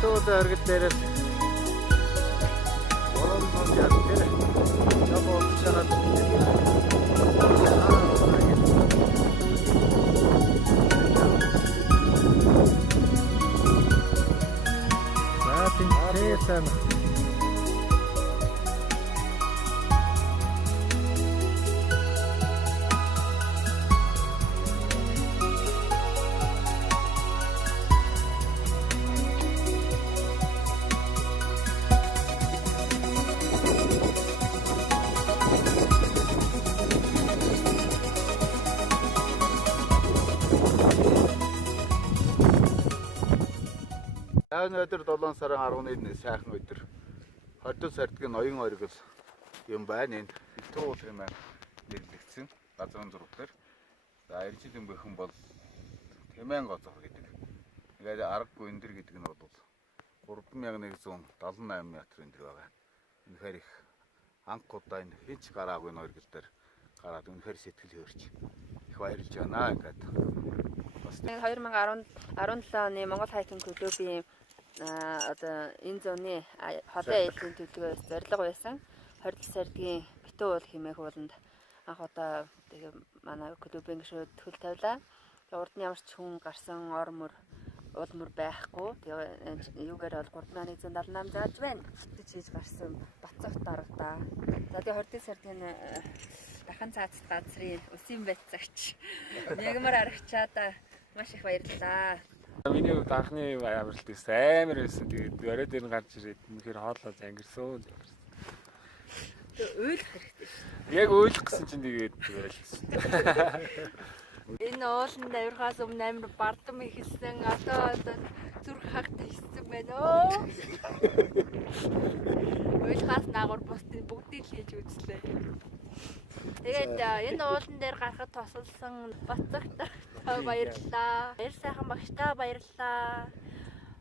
Тууд өргөл дээрээс орон яг тэр яг болж байгаа. Энэ өдөр 7 сарын 11-ний сайхан өдөр. Хотод сардгийн ноён оргил юм байна. Энд битүү уулын маань нэрлэгдсэн газрын зураг дээр. За иржил өмгөөхөн бол Тэмэн гоцор гэдэг. Тэгээд аргагүй эндэр гэдэг нь бол 3178 метр эндэр байгаа. Үнэхээр их анхудаа энэ хинч гараагүй оргил дээр гараад үнэхээр сэтгэл хөөрч их баярлж байна ингээд. 2017 оны Монгол хайкинг клубын одоо энэ зууны холын ээлжийн төлөвлөгөөс зорилго байсан 27 сардгийн битүү уул хэмээх ууланд анх удаа тэгээ манай клубын гишүүд хөл тавилаа. Тэгээ урд нь ямар ч хүн гарсан ор мөр уул мөр байхгүй. Тэгээ юугаар бол 3178 зааж байна гэж хийж гарсан Бацагт дарагдаа. За тэгээ 20 сардгийн дахин цаацт газрын үсийн байцаагч мягмар арагчаад маш их баярлалаа. Миний хувьд анхны амралт гэсэн амар байсан. Тэгээд орой дээр нь гарч ирээд үнэхээр хооллоо зангирсан. Уйлах хэрэгтэй шүү. Яг уйлах гэсэн чинь тэгээд байлсан. Энэ ууланд авирхаас өмнө амар бардам ихэлсэн. Одоо зүрх хагт хийсэн байна оо. Уйлахаас наагур бусдын бүгдийг л хийж үзлээ. Тэгээд энэ уулан дээр гарахад тосолсон Бацагт баярлалаа. Баяр сайхан багштаа баярлалаа.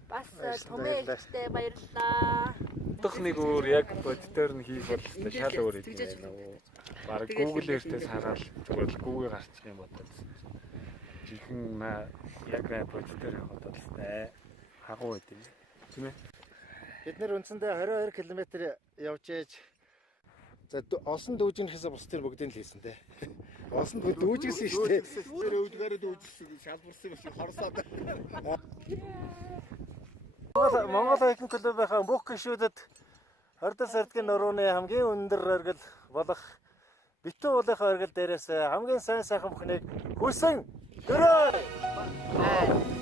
Бас томьёо элчтэй баярлалаа. Дох нэг өөр яг бодитоор нь хийх бол шал өөр юм байна. Бараг Google Earth-ээс хараад зүгээр л Google гарчих юм бодоод. Жихэн яг бодитоор явахад бол хагуу байд юм. Тийм ээ. Бид нэр үндсэндээ 22 км явж ээж за осон дүүжинэхээс бус тэр бүгдийг л хийсэн те. Осон дүүжсэн шүү дээ. Тэр өвдгээрээ дүүжсэн шалбарсан биш хорсоод. Монгол хайкинг клубынхаа бүх гишүүдэд 20 сардгийн нурууны хамгийн өндөр оргил болох битүү уулынхаа оргил дээрээс хамгийн сайн сайхан бүхнийг хүсэн дөрөө.